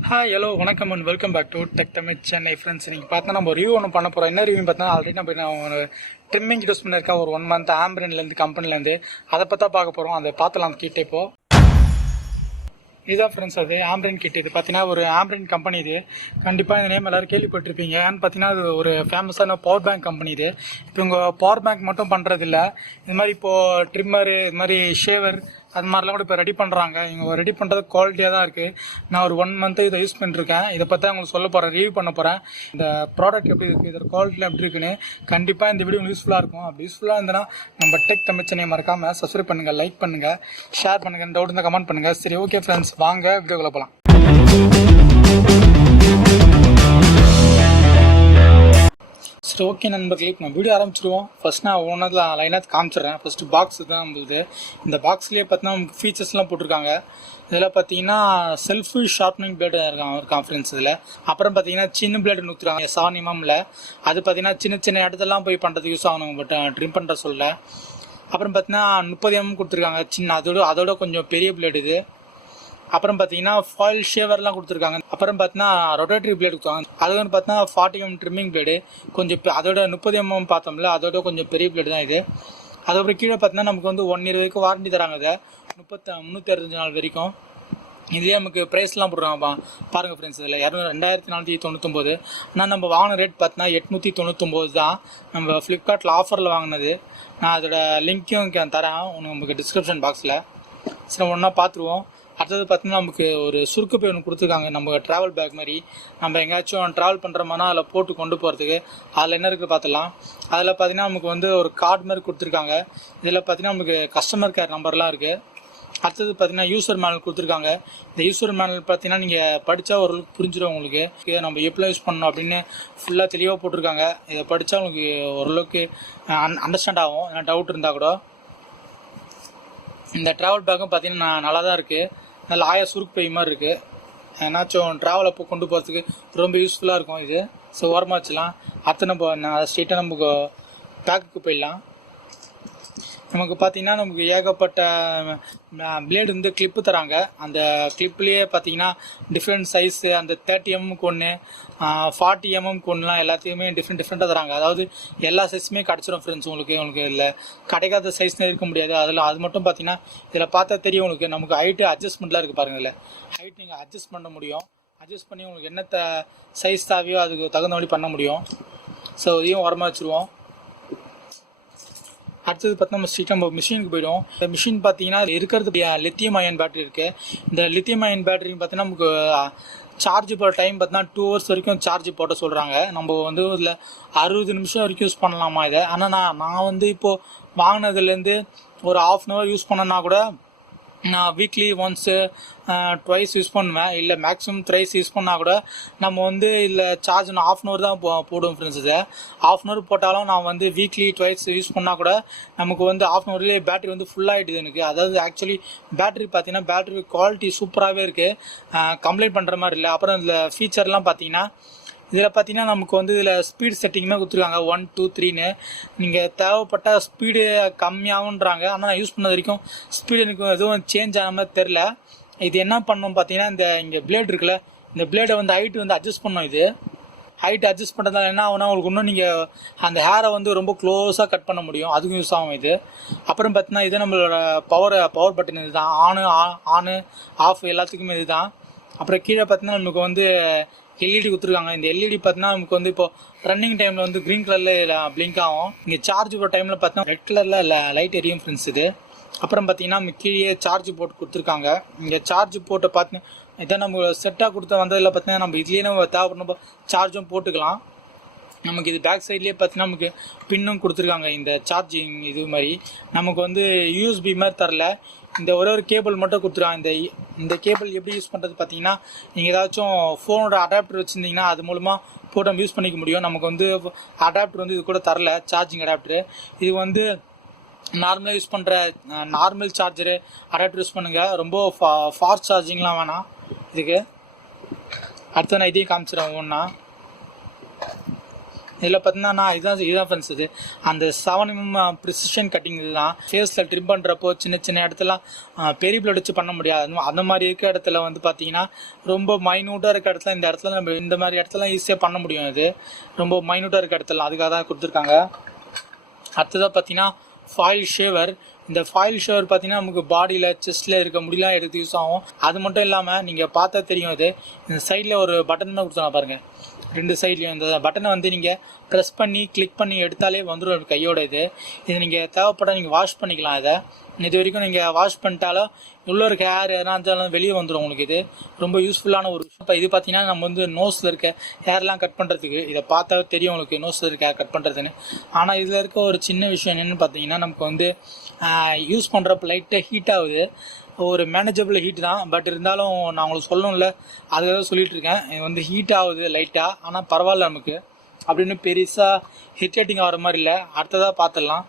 Hi hello வணக்கம் and welcome back to tech Tamil Chennai friends. நீங்கள் பார்த்தா நம்ம ரிவ்யூ ஒன்று பண்ண போகிறோம். என்ன ரிவ்யூ பார்த்தா ஆல்ரெடி நான் ஒரு ட்ரிம்மிங் யூஸ் பண்ணியிருக்கேன் ஒரு 1 மந்த் ஆம்பிரன்லேருந்து கம்பெனிலேருந்து. அதை பற்றி பார்க்க போகிறோம். அதை பார்த்துலாம் கிட்ட இப்போது இதுதான் ஃப்ரெண்ட்ஸ். அது ஆம்ப்ரேன் கிட். இது பார்த்தீங்கன்னா ஒரு ஆம்ப்ரேன் கம்பெனி. இது கண்டிப்பாக இந்த நேம் எல்லோரும் கேள்விப்பட்டிருப்பீங்க. ஏன்னு பார்த்தீங்கன்னா அது ஒரு ஃபேமஸான பவர் பேங்க் கம்பெனி. இது இப்போ உங்கள் பவர் பேங்க் மட்டும் பண்ணுறதில்ல, இது மாதிரி இப்போது ட்ரிம்மரு, இது மாதிரி ஷேவர், அது மாதிரிலாம் கூட இப்போ ரெடி பண்ணுறாங்க. இவங்க ரெடி பண்ணுறது குவாலிட்டியாக தான் இருக்குது. நான் ஒரு 1 மந்த்து இதை யூஸ் பண்ணிருக்கேன். இதை பற்றி உங்களுக்கு சொல்ல போகிறேன், ரிவ்யூ பண்ண போகிறேன். இந்த ப்ராடக்ட் எப்படி இருக்குது, இதோட குவாலிட்டியில் எப்படி இருக்குன்னு கண்டிப்பாக இந்த வீடியோ உங்களுக்கு யூஸ்ஃபுல்லாக இருக்கும். அப்படி யூஸ்ஃபுல்லாக இருந்ததுன்னா நம்ம டெக் தமிழ் சென்னை மறக்காமல் சப்ஸ்கிரைப் பண்ணுங்கள், லைக் பண்ணுங்கள், ஷேர் பண்ணுங்கள், டவுட் இருந்தால் கமெண்ட் பண்ணுங்கள். சரி, ஓகே ஃப்ரெண்ட்ஸ், வாங்க வீடியோக்குள்ள போகலாம். சரி, ஓகே நண்பர்களே, இப்போ நான் வீடியோ ஆரம்பிச்சிடுவோம். ஃபஸ்ட் நான் ஒன்றில் லைனாக காமிச்சிடுறேன். ஃபஸ்ட்டு பாக்ஸ் தான் நம்மளுது. இந்த பாக்ஸ்லேயே பார்த்தீங்கன்னா நமக்கு ஃபீச்சர்ஸ்லாம் போட்டிருக்காங்க. இதில் பார்த்தீங்கன்னா செல்ஃபு ஷார்ப்னிங் பிளேடு இருக்கான் ஃப்ரெண்ட்ஸ். இதில் அப்புறம் பார்த்தீங்கன்னா சின்ன பிளேடு நூற்றுறாங்க 7 mm. அது பார்த்தீங்கன்னா சின்ன சின்ன இடத்துலாம் போய் பண்ணுறதுக்கு யூஸ் ஆகணும், பட் ட்ரிம் பண்ணுற சொல்ல. அப்புறம் பார்த்தீங்கன்னா 30 mm கொடுத்துருக்காங்க சின்ன, அதோட கொஞ்சம் பெரிய பிளேடு இது. அப்புறம் பார்த்தீங்கன்னா ஃபாயில் ஷேவர்லாம் கொடுத்துருக்காங்க. அப்புறம் பார்த்தீங்கன்னா ரொட்டேட்டரி பிளேடு கொடுத்தாங்க. அது வந்து பார்த்தீங்கன்னா 40 mm ட்ரிம்மிங் பிளேடு. கொஞ்சம் அதோட 30 mm பார்த்தோம்ல, அதோட கொஞ்சம் பெரிய பிளேடு தான் இது. அதுக்கப்புறம் கீழே பார்த்தீங்கன்னா நமக்கு வந்து 1 year வரைக்கும் வாரண்டி தராங்க. இதை 365 நாள் வரைக்கும். இதுலேயே நமக்கு ப்ரைஸ்லாம் போடுறாங்க பாருங்கள் ஃப்ரெண்ட்ஸ். இதில் 2499. ஆனால் நம்ம வாங்கின ரேட் பார்த்தீங்கன்னா 899 தான். நம்ம ஃப்ளிப்கார்ட்டில் ஆஃபரில் வாங்கினது. நான் அதோட லிங்க்கையும் தரேன் நமக்கு டிஸ்கிரிப்ஷன் பாக்ஸில். சரி, ஒன்றா பார்த்துருவோம். அடுத்தது பார்த்தீங்கன்னா நமக்கு ஒரு சுருக்கு பை ஒன்று கொடுத்துருக்காங்க, நம்ம ட்ராவல் பேக் மாதிரி. நம்ம எங்கேயாச்சும் ட்ராவல் பண்ணுறோம்னா அதில் போட்டு கொண்டு போகிறதுக்கு. அதில் என்ன இருக்குது பார்த்துலாம். அதில் பார்த்தீங்கன்னா நமக்கு வந்து ஒரு கார்டு மாதிரி கொடுத்துருக்காங்க. இதில் பார்த்தீங்கன்னா நமக்கு கஸ்டமர் கேர் நம்பர்லாம் இருக்குது. அடுத்தது பார்த்தீங்கன்னா யூசர் மேனுவல் கொடுத்துருக்காங்க. இந்த யூசர் மேனுவல் பார்த்தீங்கன்னா நீங்கள் படித்தா ஓரளவுக்கு புரிஞ்சிடும் உங்களுக்கு. நம்ம எப்படிலாம் யூஸ் பண்ணணும் அப்படின்னு ஃபுல்லாக தெளிவாக போட்டிருக்காங்க. இதை படித்தா உங்களுக்கு ஓரளவுக்கு அண்டர்ஸ்டாண்ட் ஆகும், ஏன்னா டவுட் இருந்தால் கூட. இந்த ட்ராவல் பேக்கும் பார்த்தீங்கன்னா நல்லா தான் இருக்குது. நல்ல சுருக்கு பை மாதிரி இருக்குது. ஏன்னாச்சும் ட்ராவல் அப்போ கொண்டு போகிறதுக்கு ரொம்ப யூஸ்ஃபுல்லாக இருக்கும் இது. ஸோ ஓரமாக வச்சுலாம். அடுத்து நம்ம ஸ்ட்ரெயிட்டாக நமக்கு பேக்குக்கு போயிடலாம். நமக்கு பார்த்திங்கன்னா நமக்கு ஏகப்பட்ட பிளேடு வந்து கிளிப்பு தராங்க. அந்த கிளிப்லேயே பார்த்திங்கன்னா டிஃப்ரெண்ட் சைஸு, அந்த 30 mm ஒன்று, 40 mm ஒன்றுலாம் எல்லாத்தையுமே டிஃப்ரெண்ட்டாக தராங்க. அதாவது எல்லா சைஸுமே கிடச்சிரும் ஃப்ரெண்ட்ஸ். உங்களுக்கு இல்லை கிடைக்காத சைஸ்னு இருக்க முடியாது. அது மட்டும் பார்த்திங்கன்னா இதில் பார்த்தா தெரியும் உங்களுக்கு. நமக்கு ஹைட்டு அட்ஜஸ்ட்மெண்ட்லாம் இருக்குது பாருங்கள். இதில் ஹைட் நீங்கள் அட்ஜஸ்ட் பண்ண முடியும். அட்ஜஸ்ட் பண்ணி உங்களுக்கு என்ன சைஸ் தேவையோ அதுக்கு தகுந்தபடி பண்ண முடியும். ஸோ இதையும் உரமாக வச்சுருவோம். அடுத்தது பார்த்தா நம்ம ஸ்ட்ரீட்டாக நம்ம மிஷினுக்கு போய்டும். இந்த மிஷின் பார்த்தீங்கன்னா இருக்கிறது லித்தியம் அயன் பேட்டரி இருக்குது. இந்த லித்தியம் அயன் பேட்டரி பார்த்தீங்கன்னா நமக்கு சார்ஜ் போகிற டைம் பார்த்தீங்கன்னா 2 hours வரைக்கும் சார்ஜ் போட்ட சொல்கிறாங்க. நம்ம வந்து இதில் 60 நிமிஷம் வரைக்கும் யூஸ் பண்ணலாமா இதை. ஆனால் நான் வந்து இப்போது வாங்கினதுலேருந்து ஒரு 1/2 hour யூஸ் பண்ணனா கூட நான் வீக்லி ஒன்ஸு ட்வைஸ் யூஸ் பண்ணுவேன், இல்லை மேக்ஸிமம் த்ரைஸ் யூஸ் பண்ணால் கூட நம்ம வந்து இதில் சார்ஜ் நான் 1/2 hour தான் போடுவேன் ஃப்ரெண்ட்ஸ். இதை 1/2 hour போட்டாலும் நான் வந்து வீக்லி ட்வைஸ் யூஸ் பண்ணால் கூட நமக்கு வந்து 1/2 hourலேயே பேட்டரி வந்து ஃபுல்லாகிடுது எனக்கு. அதாவது ஆக்சுவலி பேட்டரி பார்த்தீங்கன்னா பேட்டரி குவாலிட்டி சூப்பராகவே இருக்குது, கம்ப்ளைண்ட் பண்ணுற மாதிரி இல்லை. அப்புறம் இதில் ஃபீச்சர்லாம் பார்த்தீங்கன்னா இதில் பார்த்தீங்கன்னா நமக்கு வந்து இதில் ஸ்பீட் செட்டிங்குமே கொடுத்துருக்காங்க 1 2 3ன்னு. நீங்கள் தேவைப்பட்ட ஸ்பீடு கம்மியாகுன்றாங்க. ஆனால் நான் யூஸ் பண்ணது வரைக்கும் ஸ்பீடு எனக்கு எதுவும் சேஞ்ச் ஆன மாதிரி தெரில. இது என்ன பண்ணணும் பார்த்தீங்கன்னா, இங்கே பிளேட் இருக்குல்ல, இந்த பிளேடை வந்து ஹைட்டு வந்து அட்ஜஸ்ட் பண்ணணும். இது ஹைட் அட்ஜஸ்ட் பண்ணுறதால என்ன ஆகுனா உங்களுக்கு இன்னும் நீங்கள் அந்த ஹேரை வந்து ரொம்ப க்ளோஸாக கட் பண்ண முடியும். அதுக்கும் யூஸ் ஆகும் இது. அப்புறம் பார்த்தீங்கன்னா இது நம்மளோட பவர் பட்டன். இது தான் ஆனு ஆஃப் எல்லாத்துக்குமே இது தான். அப்புறம் கீழே பார்த்தீங்கன்னா நமக்கு வந்து எல்இடி கொடுத்துருக்காங்க. இந்த எல்இடி பார்த்தீங்கன்னா நமக்கு வந்து இப்போ ரன்னிங் டைமில் வந்து க்ரீன் கலரில் பிளிங்க் ஆகும். இங்கே சார்ஜ் போகிற டைமில் பார்த்தீங்கன்னா ரெட் கலரில் லைட் எரியும் ஃப்ரெண்ட்ஸ் இது. அப்புறம் பார்த்தீங்கன்னா நம்ம கீழே சார்ஜ் போட்டு கொடுத்துருக்காங்க. இங்கே சார்ஜ் போட்டு பார்த்தீங்கன்னா இதான் நம்ம செட்டாக கொடுத்த வந்ததில் பார்த்தீங்கன்னா நம்ம இதுலேயே நம்ம தேவைப்படும் சார்ஜும் போட்டுக்கலாம். நமக்கு இது பேக் சைட்லேயே பார்த்தீங்கன்னா நமக்கு பின்னும் கொடுத்துருக்காங்க. இந்த சார்ஜிங் இது மாதிரி நமக்கு வந்து யூஎஸ்பி மாதிரி தரல. இந்த ஒரு கேபிள் மட்டும் கொடுத்துருவாங்க. இந்த கேபிள் எப்படி யூஸ் பண்ணுறது பார்த்தீங்கன்னா, நீங்கள் ஏதாச்சும் ஃபோனோட அடாப்டர் வச்சுருந்தீங்கன்னா அது மூலமாக போட்டு நம்ம யூஸ் பண்ணிக்க முடியும். நமக்கு வந்து அடாப்டர் வந்து இது கூட தரல, சார்ஜிங் அடாப்டரு. இது வந்து நார்மலாக யூஸ் பண்ணுற நார்மல் சார்ஜரு அடாப்டர் யூஸ் பண்ணுங்கள். ரொம்ப ஃபாஸ்ட் சார்ஜிங்லாம் வேணாம் இதுக்கு. அடுத்து நான் இதையும் காமிச்சிடுறேன் ஒன்றா. இதில் பார்த்தீங்கன்னா இதுதான் ஃப்ரெண்ட்ஸ் இது அந்த 7mm ப்ரிசிஷன் கட்டிங் இதுதான். ஃபேஸில் ட்ரிம் பண்ணுறப்போ சின்ன சின்ன இடத்துலாம் பெரிய பிளட் வச்சு பண்ண முடியாது. அந்த மாதிரி இருக்க இடத்துல வந்து பார்த்தீங்கன்னா ரொம்ப மைனூட்டாக இருக்க இடத்துல இந்த இடத்துல நம்ம இந்த மாதிரி இடத்துலாம் ஈஸியாக பண்ண முடியும். இது ரொம்ப மைனூட்டாக இருக்க இடத்துல அதுக்காக தான் கொடுத்துருக்காங்க. அடுத்ததாக பார்த்தீங்கன்னா ஃபாயில் ஷேவர். இந்த ஃபாயில் ஷேவர் பார்த்தீங்கன்னா நமக்கு பாடியில் செஸ்ட்டில் இருக்க முடியலாம் எடுத்து யூஸ் ஆகும். அது மட்டும் இல்லாமல் நீங்கள் பார்த்தா தெரியும், இது இந்த சைடில் ஒரு பட்டன் கொடுத்துருங்க பாருங்கள். 2 சைட்லையும் இந்த பட்டனை வந்து நீங்கள் ப்ரெஸ் பண்ணி கிளிக் பண்ணி எடுத்தாலே வந்துடும் கையோட. இது நீங்கள் தேவைப்பட்டால் நீங்கள் வாஷ் பண்ணிக்கலாம். இது வரைக்கும் நீங்கள் வாஷ் பண்ணிட்டாலும் உள்ளே இருக்க ஹேர் எதனா இருந்தாலும் வெளியே வந்துடும் உங்களுக்கு. இது ரொம்ப யூஸ்ஃபுல்லான ஒரு விஷயம். இப்போ இது பார்த்தீங்கன்னா நம்ம வந்து நோஸில் இருக்க ஹேர்லாம் கட் பண்ணுறதுக்கு இதை பார்த்தா தெரியும் உங்களுக்கு நோஸில் இருக்க ஹேர் கட் பண்ணுறதுன்னு. ஆனால் இதில் இருக்க ஒரு சின்ன விஷயம் என்னென்னு பார்த்தீங்கன்னா நமக்கு வந்து யூஸ் பண்ணுறப்ப லைட்டாக ஹீட் ஆகுது. ஒரு மேனேஜபிள் ஹீட் தான், பட் இருந்தாலும் நான் உங்களுக்கு சொல்லணும்ல, அதுக்காக சொல்லிகிட்டு இருக்கேன். இது வந்து ஹீட் ஆகுது லைட்டாக, ஆனால் பரவாயில்ல நமக்கு அப்படின்னு பெருசாக ஹிட்டேட்டிங் ஆகிற மாதிரி இல்லை. அடுத்ததாக பார்த்துடலாம்.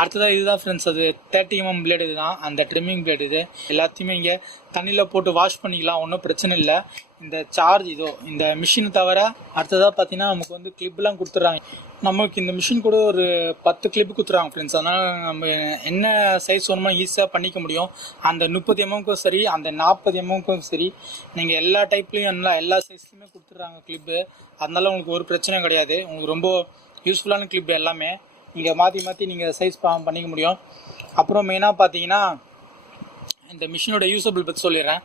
அடுத்ததாக இதுதான் ஃப்ரெண்ட்ஸ், அது 30mm பிளேடு. இதுதான் அந்த ட்ரிம்மிங் பிளேடு. இது எல்லாத்தையுமே இங்கே தண்ணியில் போட்டு வாஷ் பண்ணிக்கலாம், ஒன்றும் பிரச்சனை இல்லை. இந்த சார்ஜ் இந்த மிஷினை தவிர அடுத்ததாக பார்த்தீங்கன்னா நமக்கு வந்து கிளிப்லாம் கொடுத்துட்றாங்க. நமக்கு இந்த மிஷின் கூட ஒரு 10 கிளிப்பு கொடுத்துட்றாங்க ஃப்ரெண்ட்ஸ். அதனால் நம்ம என்ன சைஸ் வேணுமோ ஈஸியாக பண்ணிக்க முடியும். அந்த 30mm சரி, அந்த 40mm சரி, நீங்கள் எல்லா டைப்லேயும் எல்லா சைஸ்லையுமே கொடுத்துட்றாங்க கிளிப்பு. அதனால உங்களுக்கு ஒரு பிரச்சனையும் கிடையாது. உங்களுக்கு ரொம்ப யூஸ்ஃபுல்லான கிளிப்பு எல்லாமே நீங்கள் மாற்றி நீங்கள் சைஸ் பண்ணிக்க முடியும். அப்புறம் மெயினாக பார்த்தீங்கன்னா இந்த மிஷினோட யூஸபிள் பற்றி சொல்லிடுறேன்.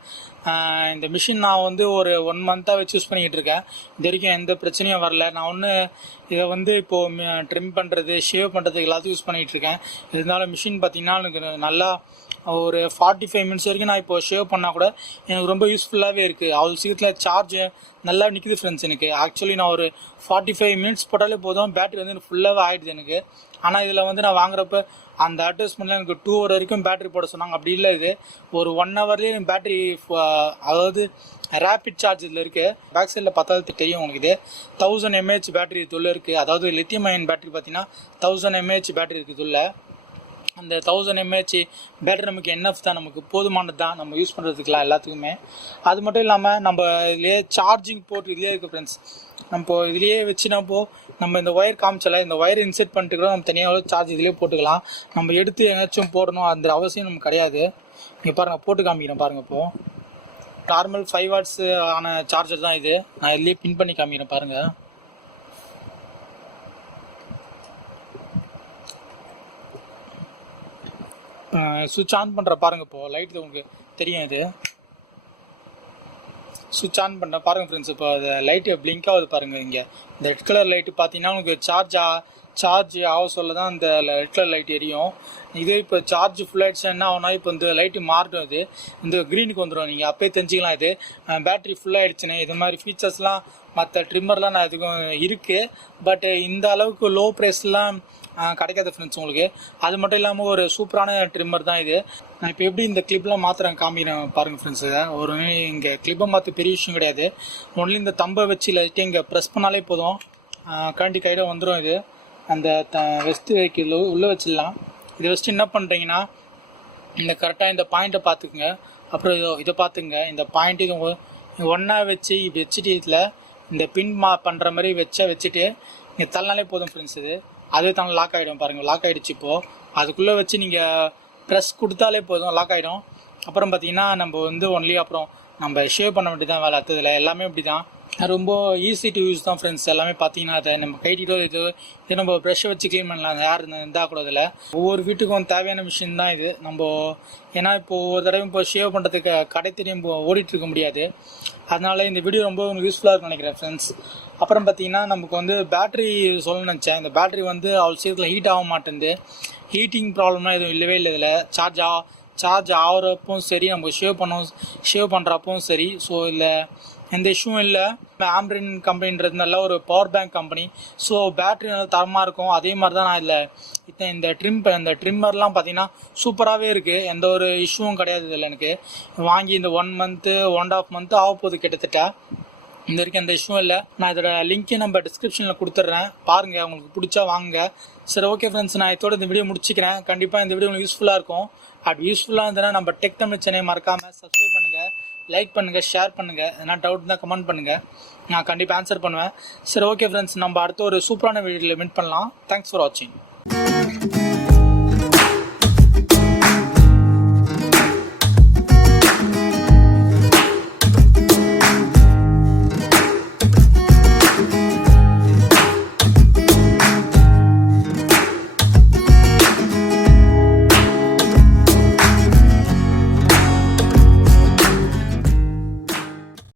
இந்த மிஷின் நான் வந்து ஒரு 1 மந்த்தாக வச்சு யூஸ் பண்ணிக்கிட்டு இருக்கேன். இது வரைக்கும் எந்த பிரச்சனையும் வரல. நான் இதை வந்து இப்போது ட்ரிம் பண்ணுறது, ஷேவ் பண்ணுறதுக்கு எல்லாத்தையும் யூஸ் பண்ணிகிட்டு இருக்கேன். இருந்தாலும் மிஷின் பார்த்திங்கன்னா எனக்கு நல்லா ஒரு 45 மினிட்ஸ் வரைக்கும் நான் இப்போ ஷேவ் பண்ணால் கூட எனக்கு ரொம்ப யூஸ்ஃபுல்லாகவே இருக்குது. அவ்வளோ சீக்கிரத்தில் சார்ஜ் நல்லா நிற்குது ஃப்ரெண்ட்ஸ். எனக்கு ஆக்சுவலி நான் ஒரு 45 மினிட்ஸ் போட்டாலே போதும், பேட்டரி வந்து எனக்கு ஃபுல்லாகவே ஆகிடுது எனக்கு. ஆனால் இதில் வந்து நான் வாங்குறப்ப அந்த அட்வர்டைஸ்மெண்ட்டில் எனக்கு 2 hour வரைக்கும் பேட்டரி போட சொன்னாங்க. அப்படி இல்லை, இது ஒரு 1 hourலேயே எனக்கு பேட்டரி, அதாவது ரேபிட் சார்ஜ் இதில் இருக்குது. பேக் சைடில் பார்த்தாலும் தெரியும் உங்களுக்கு. இது 1000 mAh பேட்டரி இதுள்ள இருக்குது. அதாவது லித்தியம் அயன் பேட்டரி பார்த்தீங்கன்னா 1000 mAh பேட்டரி இருக்குது இதுள்ள. அந்த 1000 mAh பேட்டரி நமக்கு என்எஃப் தான், நமக்கு போதுமானது தான் நம்ம யூஸ் பண்ணுறதுக்குலாம் எல்லாத்துக்குமே. அது மட்டும் இல்லாமல் நம்ம இதுலேயே சார்ஜிங் போர்ட் இதுலேயே இருக்குது ஃப்ரெண்ட்ஸ். நம்ம இதுலேயே வச்சு நம்ம இந்த ஒயர் காமிச்சல, இந்த ஒயர் இன்செர்ட் பண்ணிட்டு கூட நம்ம தனியாக சார்ஜ் இதிலே போட்டுக்கலாம். நம்ம எடுத்து எங்கேயாச்சும் போடணும் அந்த அவசியம் நமக்கு கிடையாது. இங்கே பாருங்கள், போட்டு காமிக்கிறேன் பாருங்கள். இப்போது நார்மல் 5 watts ஆன சார்ஜர் தான் இது. நான் இதுலேயே பின் பண்ணி காமிக்கிறேன் பாருங்கள். சுவிட்ச் ஆன் பண்ணுற பாருங்கள். இப்போது லைட்டில் உங்களுக்கு தெரியும். இது சுவிட்ச் ஆன் பண்ண பாருங்கள் ஃப்ரெண்ட்ஸ். இப்போ அது லைட்டு பிளிங்க் ஆகுது பாருங்கள். இங்கே இந்த ரெட் கலர் லைட்டு பார்த்தீங்கன்னா உங்களுக்கு சார்ஜ் ஆக சொல்ல தான் இந்த ரெட் கலர் லைட் எரியும். இதே இப்போ சார்ஜ் ஃபுல்லாகிடுச்சு என்ன ஆகுனா, இப்போ இந்த லைட்டு மாறட்டும், இது இந்த க்ரீனுக்கு வந்துடும். நீங்கள் அப்போயே தெரிஞ்சிக்கலாம் இது பேட்ரி ஃபுல்லாகிடுச்சுன்னு. இது மாதிரி ஃபீச்சர்ஸ்லாம் மற்ற ட்ரிம்மர்லாம் நான் எதுக்கும் இருக்குது, பட் இந்த அளவுக்கு லோ ப்ரைஸ்லாம் கிடைக்காது ஃப்ரெண்ட்ஸ் உங்களுக்கு. அது மட்டும் இல்லாமல் ஒரு சூப்பரான ட்ரிம்மர் தான் இது. நான் இப்போ எப்படி இந்த கிளிப்லாம் மாத்திரம் காமிக்கிறேன் பாருங்கள் ஃப்ரெண்ட்ஸ். ஒரு இங்கே கிளிப்பை மாற்ற பெரிய விஷயம் கிடையாது. ஒன்லி இந்த தம்பை வச்சு லைட்டு இங்கே ப்ரெஸ் பண்ணாலே போதும், கண்டி கையில் வந்துடும். இது அந்த வெஸ்ட்டு வைக்க உள்ளே வச்சிடலாம். இதை வச்சுட்டு என்ன பண்ணுறீங்கன்னா, இந்த கரெக்டாக இந்த பாயிண்ட்டை பார்த்துக்குங்க. அப்புறம் இதை பார்த்துங்க, இந்த பாயிண்ட்டு ஒன்றா வச்சுட்டு இதில் இந்த பின் பண்ணுற மாதிரி வச்சுட்டு இங்கே தள்ளினாலே போதும் ஃப்ரெண்ட்ஸ். இது அதுவே தானே லாக் ஆகிடும் பாருங்கள். லாக் ஆகிடுச்சு. இப்போது அதுக்குள்ளே வச்சு நீங்கள் ப்ரெஸ் கொடுத்தாலே போதும், லாக் ஆகிடும். அப்புறம் பார்த்தீங்கன்னா நம்ம வந்து ஒன்லி அப்புறம் நம்ம ஷேவ் பண்ண வேண்டியது தான் வேலை. அடுத்ததில் எல்லாமே இப்படி தான், ரொம்ப ஈஸி டு யூஸ் தான் ஃப்ரெண்ட்ஸ். எல்லாமே பார்த்தீங்கன்னா அதை நம்ம கைட்டிட்டோ இது நம்ம ப்ரெஷ்ஷை வச்சு க்ளீன் பண்ணலாம். அந்த ஹேர் இருந்தால் கூட இதில் ஒவ்வொரு வீட்டுக்கும் தேவையான மிஷின் தான் இது. ஏன்னா இப்போது ஒரு தடவை இப்போ ஷேவ் பண்ணுறதுக்கு கடை தெரியும் ஓடிட்டுருக்க முடியாது. அதனால் இந்த வீடியோ ரொம்ப யூஸ்ஃபுல்லாக இருக்குன்னு நினைக்கிறேன் ஃப்ரெண்ட்ஸ். அப்புறம் பார்த்தீங்கன்னா நமக்கு வந்து பேட்ரி சொல்லணும்னு நினச்சேன். இந்த பேட்ரி வந்து அவ்வளோ சீக்கிரத்தில் ஹீட் ஆக மாட்டேங்குது. ஹீட்டிங் ப்ராப்ளம்லாம் எதுவும் இல்லவே இல்லை இதில். சார்ஜ் ஆகிறப்பவும் சரி, நம்ம ஷேவ் பண்ணுறப்பவும் சரி. ஸோ இல்லை எந்த இஷ்யூவும் இல்லை. ஆம்ப்ரேன் கம்பெனின்றது நல்ல ஒரு power bank company. So battery நல்லா தரமாக இருக்கும். அதே மாதிரி தான் நான் இதில் இந்த ட்ரிம்மர்லாம் பார்த்தீங்கன்னா சூப்பராகவே இருக்குது. எந்த ஒரு இஷ்யூவும் கிடையாது இதில். எனக்கு வாங்கி இந்த 1 month 1.5 month ஆக போகுது கிட்டத்தட்ட. இந்த வரைக்கும் எந்த இஷ்யூவும் இல்லை. நான் இதோட லிங்க்கை நம்ம டிஸ்கிரிப்ஷனில் கொடுத்துட்றேன், பாருங்கள், உங்களுக்கு பிடிச்சா வாங்க. சரி, ஓகே ஃப்ரெண்ட்ஸ், நான் இதோட இந்த வீடியோ முடிச்சுக்கிறேன். கண்டிப்பாக இந்த வீடியோ உங்களுக்கு யூஸ்ஃபுல்லாக இருக்கும். அப்படி யூஸ்ஃபுல்லாக இருந்ததுன்னா நம்ம டெக் தமிழ் சேனலை மறக்காமல் சப்ஸ்கிரைப் பண்ணுங்கள். லைக் பண்ணுங்கள், ஷேர் பண்ணுங்கள். எதனா டவுட் இருந்தால் கமெண்ட் பண்ணுங்கள், நான் கண்டிப்பாக ஆன்சர் பண்ணுவேன். சரி, ஓகே ஃப்ரெண்ட்ஸ், நம்ம அடுத்த ஒரு சூப்பரான வீடியோவில் மீட் பண்ணலாம். தேங்க்ஸ் ஃபார் வாட்சிங்.